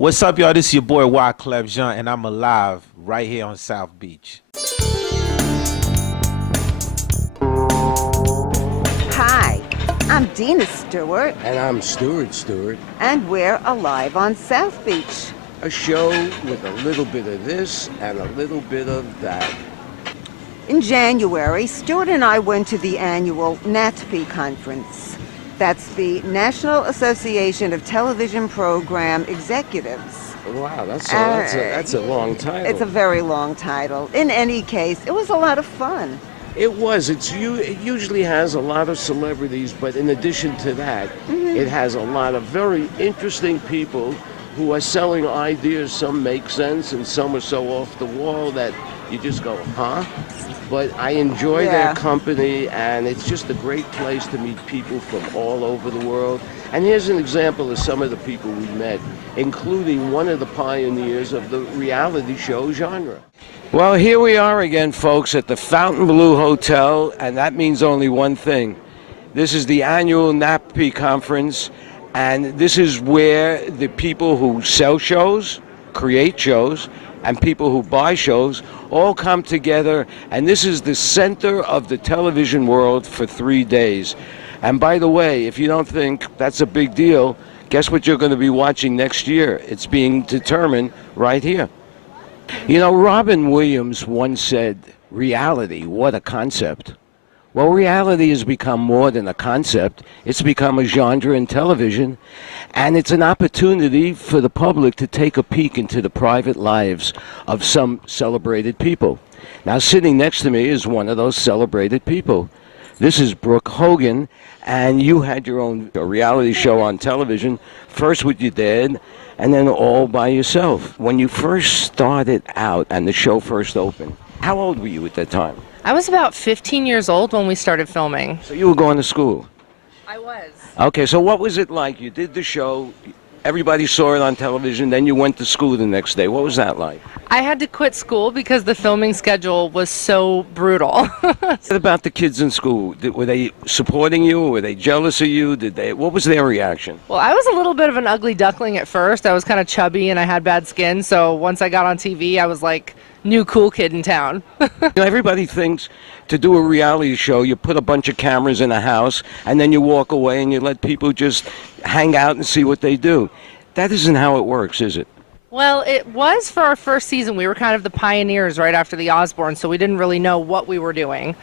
What's up, y'all? This is your boy Wyclef Jean, and I'm alive right here on South Beach. Hi, I'm Dena Stewart. And I'm Stewart Stewart. And we're alive on South Beach. A show with a little bit of this and a little bit of that. In January, Stewart and I went to the annual NATPE conference. That's the National Association of Television Program Executives. Wow, that's a long title. It's a very long title. In any case, it was a lot of fun. It was. It usually has a lot of celebrities, but in addition to that, it has a lot of very interesting people who are selling ideas. Some make sense and some are so off the wall that you just go, huh? But I enjoy their company, and it's just a great place to meet people from all over the world. And here's an example of some of the people we met, including one of the pioneers of the reality show genre. Well, here we are again, folks, at the Fontainebleau Hotel, and that means only one thing. This is the annual NATPE conference, and this is where the people who sell shows, create shows, and people who buy shows all come together, and this is the center of the television world for 3 days. And by the way, if you don't think that's a big deal, guess what you're going to be watching next year? It's being determined right here. You know, Robin Williams once said, reality, what a concept. Well, reality has become more than a concept. It's become a genre in television, and it's an opportunity for the public to take a peek into the private lives of some celebrated people. Now, sitting next to me is one of those celebrated people. This is Brooke Hogan, and you had your own reality show on television, first with your dad, and then all by yourself. When you first started out and the show first opened, how old were you at that time? I was about 15 years old when we started filming. So you were going to school? I was. Okay, so what was it like? You did the show, everybody saw it on television, then you went to school the next day. What was that like? I had to quit school because the filming schedule was so brutal. What about the kids in school? Were they supporting you? Were they jealous of you? What was their reaction? Well, I was a little bit of an ugly duckling at first. I was kind of chubby and I had bad skin, so once I got on TV, I was like new cool kid in town. You know, everybody thinks to do a reality show, you put a bunch of cameras in a house and then you walk away and you let people just hang out and see what they do. That isn't how it works, is it? Well, it was for our first season. We were kind of the pioneers right after the Osbournes, so we didn't really know what we were doing.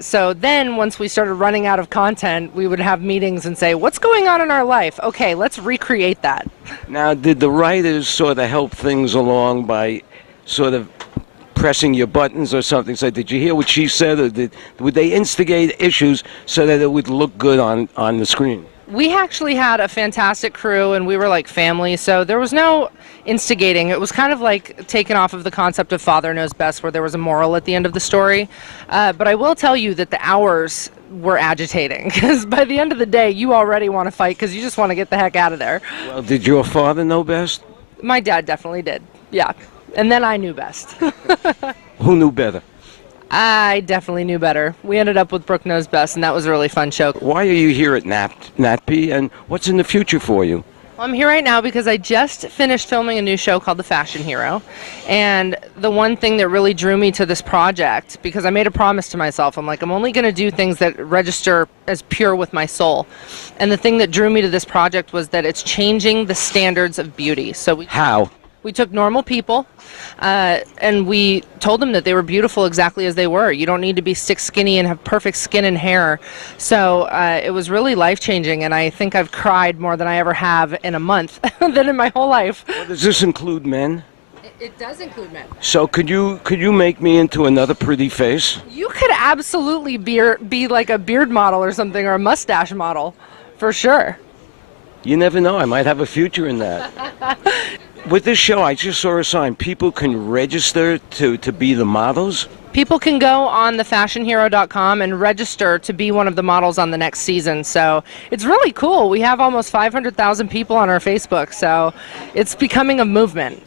So then once we started running out of content, we would have meetings and say, what's going on in our life? Okay, let's recreate that. Now, did the writers sort of help things along by sort of pressing your buttons or something? So did you hear what she said, or would they instigate issues so that it would look good on the screen? We actually had a fantastic crew, and we were like family, so there was no instigating. It was kind of like taken off of the concept of Father Knows Best, where there was a moral at the end of the story. But I will tell you that the hours were agitating, because by the end of the day, you already want to fight because you just want to get the heck out of there. Well, did your father know best? My dad definitely did, yeah. And then I knew best. Who knew better? I definitely knew better. We ended up with Brooke Knows Best, and that was a really fun show. Why are you here at NATPE, and what's in the future for you? Well, I'm here right now because I just finished filming a new show called The Fashion Hero. And the one thing that really drew me to this project, because I made a promise to myself, I'm like, I'm only going to do things that register as pure with my soul. And the thing that drew me to this project was that it's changing the standards of beauty. So How? We took normal people, and we told them that they were beautiful exactly as they were. You don't need to be stick skinny and have perfect skin and hair. So it was really life-changing, and I think I've cried more than I ever have in a month than in my whole life. Well, does this include men? It does include men. So could you make me into another pretty face? You could absolutely be like a beard model or something, or a mustache model, for sure. You never know. I might have a future in that. With this show, I just saw a sign. People can register to be the models. People can go on thefashionhero.com and register to be one of the models on the next season. So it's really cool. We have almost 500,000 people on our Facebook, so it's becoming a movement.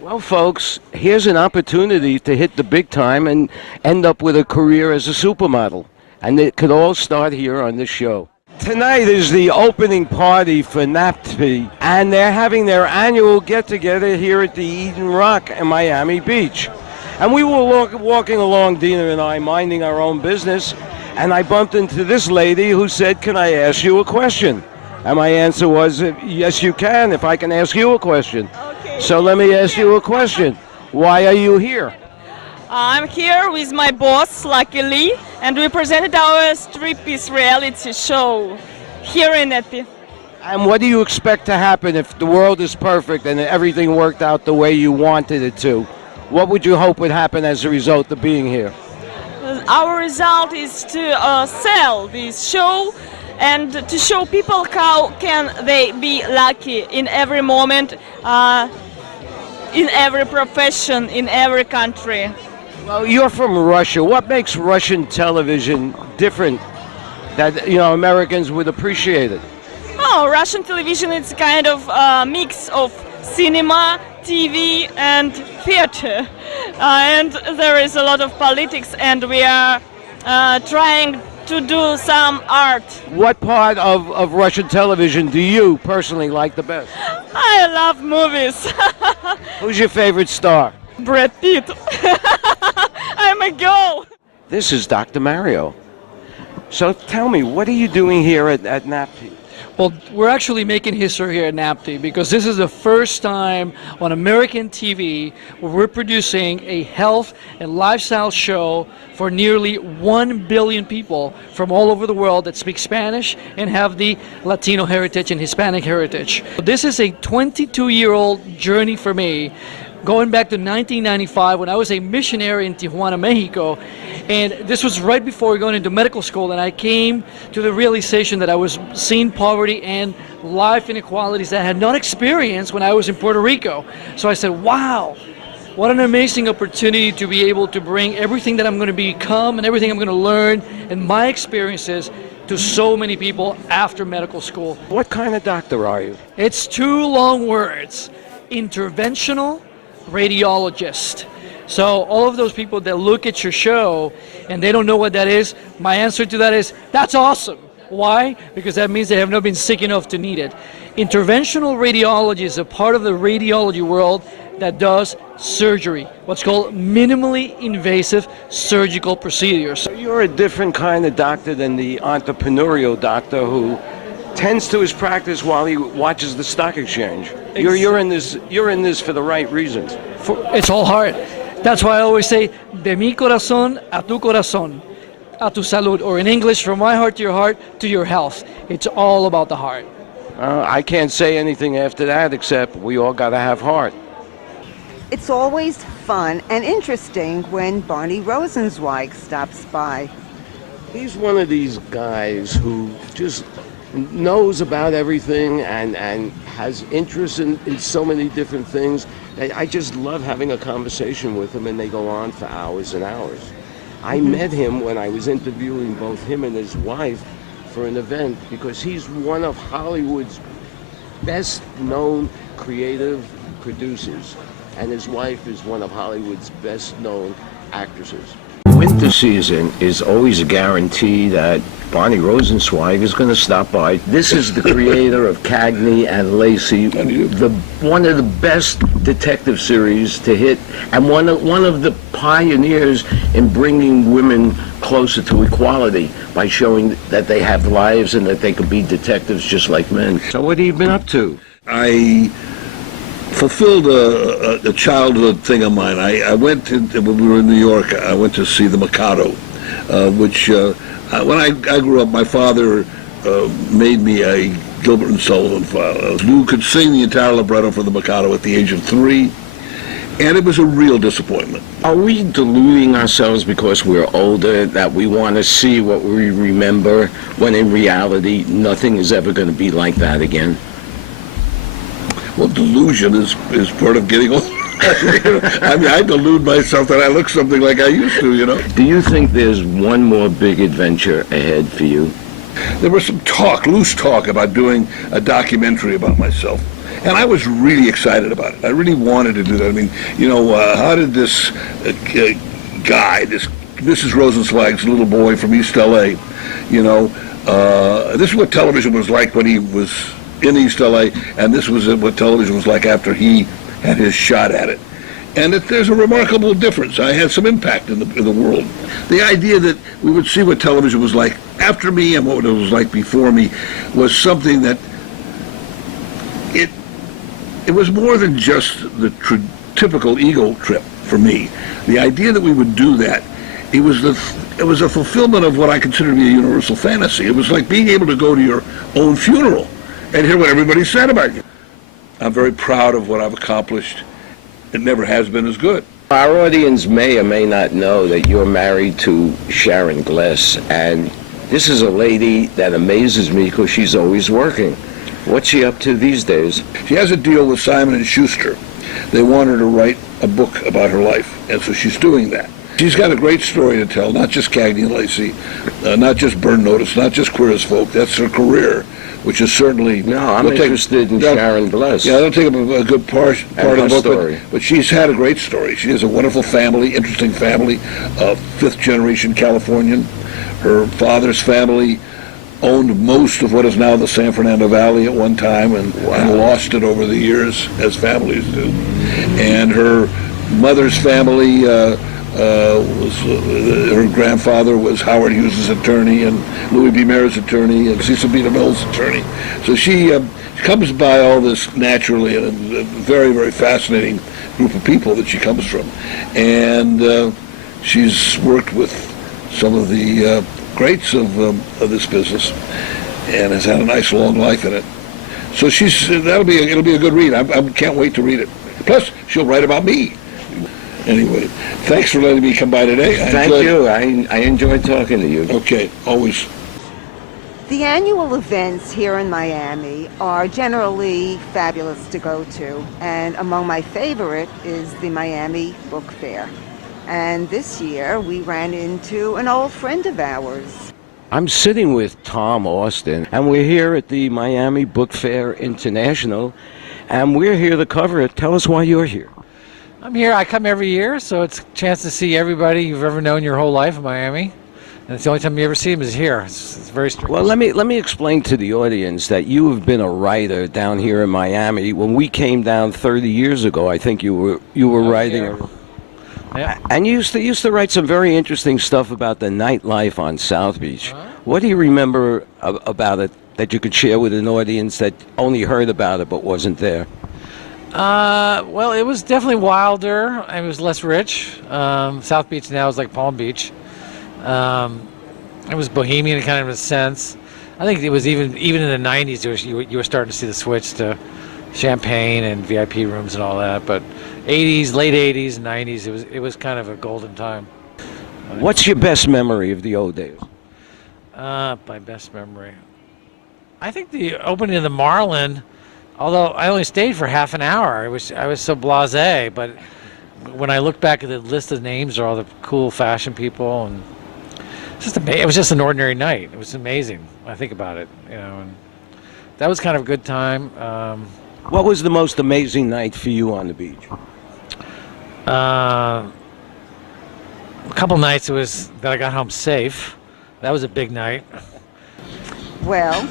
Well, folks, here's an opportunity to hit the big time and end up with a career as a supermodel. And it could all start here on this show. Tonight is the opening party for NATPE, and they're having their annual get-together here at the Eden Rock in Miami Beach. And we were walking along, Dena and I, minding our own business, and I bumped into this lady who said, "Can I ask you a question?" And my answer was, "Yes, you can, if I can ask you a question." Okay. So let me ask you a question. Why are you here? I'm here with my boss, luckily, and we presented our striptease reality show here in NATPE. And what do you expect to happen if the world is perfect and everything worked out the way you wanted it to? What would you hope would happen as a result of being here? Our result is to sell this show and to show people how can they be lucky in every moment, in every profession, in every country. Well, you're from Russia. What makes Russian television different that, Americans would appreciate it? Oh, Russian television is kind of a mix of cinema, TV, and theater. And there is a lot of politics, and we are trying to do some art. What part of Russian television do you personally like the best? I love movies. Who's your favorite star? Brad Pitt. I'm a girl. This is Dr. Mario. So tell me, what are you doing here at NATPE? Well, we're actually making history here at NATPE because this is the first time on American TV where we're producing a health and lifestyle show for nearly 1 billion people from all over the world that speak Spanish and have the Latino heritage and Hispanic heritage. This is a 22-year-old journey for me, going back to 1995 when I was a missionary in Tijuana, Mexico. And this was right before going into medical school, and I came to the realization that I was seeing poverty and life inequalities that I had not experienced when I was in Puerto Rico. So I said, wow, what an amazing opportunity to be able to bring everything that I'm going to become and everything I'm going to learn and my experiences to so many people after medical school. What kind of doctor are you? It's 2 long words: interventional radiologist. So all of those people that look at your show and they don't know what that is, my answer to that is, that's awesome. Why? Because that means they have not been sick enough to need it. Interventional radiology is a part of the radiology world that does surgery, what's called minimally invasive surgical procedures. You're a different kind of doctor than the entrepreneurial doctor who tends to his practice while he watches the stock exchange. You're in this for the right reasons. It's all heart. That's why I always say, de mi corazón a tu corazón, a tu salud, or in English, from my heart to your heart to your health. It's all about the heart. I can't say anything after that except we all got to have heart. It's always fun and interesting when Barney Rosenzweig stops by. He's one of these guys who just knows about everything and has interest in so many different things. I just love having a conversation with him, and they go on for hours and hours. I met him when I was interviewing both him and his wife for an event because he's one of Hollywood's best known creative producers, and his wife is one of Hollywood's best known actresses. Winter season is always a guarantee that Barney Rosenzweig is going to stop by. This is the creator of Cagney and Lacey, one of the best detective series to hit, and one of the pioneers in bringing women closer to equality by showing that they have lives and that they could be detectives just like men. So what have you been up to? I fulfilled a childhood thing of mine. I went to, when we were in New York, I went to see the Mikado, which when I grew up, my father made me a Gilbert and Sullivan file. Lou could sing the entire libretto for the Mikado at the age of 3, and it was a real disappointment. Are we deluding ourselves because we're older, that we want to see what we remember, when in reality, nothing is ever going to be like that again? Well, delusion is part of getting older. I mean, I delude myself that I look something like I used to, you know. Do you think there's one more big adventure ahead for you? There was some loose talk about doing a documentary about myself. And I was really excited about it. I really wanted to do that. I mean, you know, how did this guy, this Mrs. Rosenzweig's little boy from East LA, you know, This is what television was like when he was in East LA, and this was what television was like after he had his shot at it. And there's a remarkable difference. I had some impact in the world. The idea that we would see what television was like after me and what it was like before me was something that it was more than just the typical ego trip for me. The idea that we would do that, it was a fulfillment of what I consider to be a universal fantasy. It was like being able to go to your own funeral and hear what everybody said about you. I'm very proud of what I've accomplished. It never has been as good. Our audience may or may not know that you're married to Sharon Gless, and this is a lady that amazes me because she's always working. What's she up to these days? She has a deal with Simon & Schuster. They want her to write a book about her life, and so she's doing that. She's got a great story to tell, not just Cagney and Lacey, not just Burn Notice, not just Queer as Folk. That's her career, which is certainly... No, I'm interested in Sharon Gless. Yeah, they'll take up a good part of the book, story. But she's had a great story. She has a wonderful family, interesting family, fifth-generation Californian. Her father's family owned most of what is now the San Fernando Valley at one time and lost it over the years, as families do. And her mother's family... her grandfather was Howard Hughes' attorney and Louis B. Mayer's attorney and Cecil B. DeMille's attorney. So she comes by all this naturally, and a very, very fascinating group of people that she comes from. And she's worked with some of the greats of this business and has had a nice long life in it. So it'll be a good read. I can't wait to read it. Plus, she'll write about me. Anyway, thanks for letting me come by today. Thank you. I enjoyed talking to you. Okay, always. The annual events here in Miami are generally fabulous to go to, and among my favorite is the Miami Book Fair. And this year we ran into an old friend of ours. I'm sitting with Tom Austin, and we're here at the Miami Book Fair International, and we're here to cover it. Tell us why you're here. I'm here. I come every year, so it's a chance to see everybody you've ever known your whole life in Miami. And it's the only time you ever see them is here. It's very strange. Well, let me explain to the audience that you have been a writer down here in Miami. When we came down 30 years ago, I think you were writing. Yeah. And you used to write some very interesting stuff about the nightlife on South Beach. What do you remember about it that you could share with an audience that only heard about it but wasn't there? Well, it was definitely wilder. It was less rich. South Beach now is like Palm Beach. It was bohemian kind of in a sense. I think it was even in the 90s, you were starting to see the switch to champagne and VIP rooms and all that. But 80s, late 80s, 90s, it was kind of a golden time. What's your best memory of the old days? My best memory. I think the opening of the Marlin. Although I only stayed for half an hour, I was so blasé. But when I look back at the list of names, or all the cool fashion people, and it was just an ordinary night. It was amazing. I think about it, and that was kind of a good time. What was the most amazing night for you on the beach? A couple nights that I got home safe. That was a big night. Well,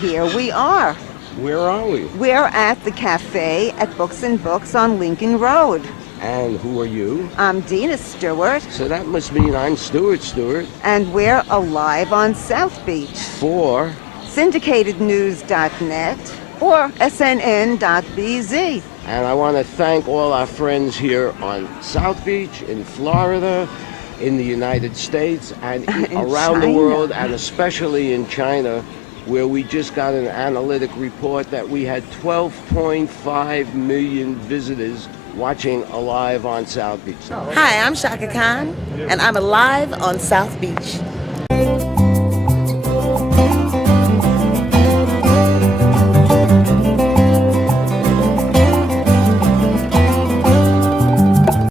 here we are. Where are we? We're at the cafe at Books and Books on Lincoln Road. And who are you? I'm Dena Stewart. So that must mean I'm Stewart Stewart. And we're alive on South Beach. For syndicatednews.net or SNN.BZ. And I want to thank all our friends here on South Beach, in Florida, in the United States, and around the world, and especially in China, where we just got an analytic report that we had 12.5 million visitors watching Alive on South Beach. Hi, I'm Shaka Khan, and I'm alive on South Beach.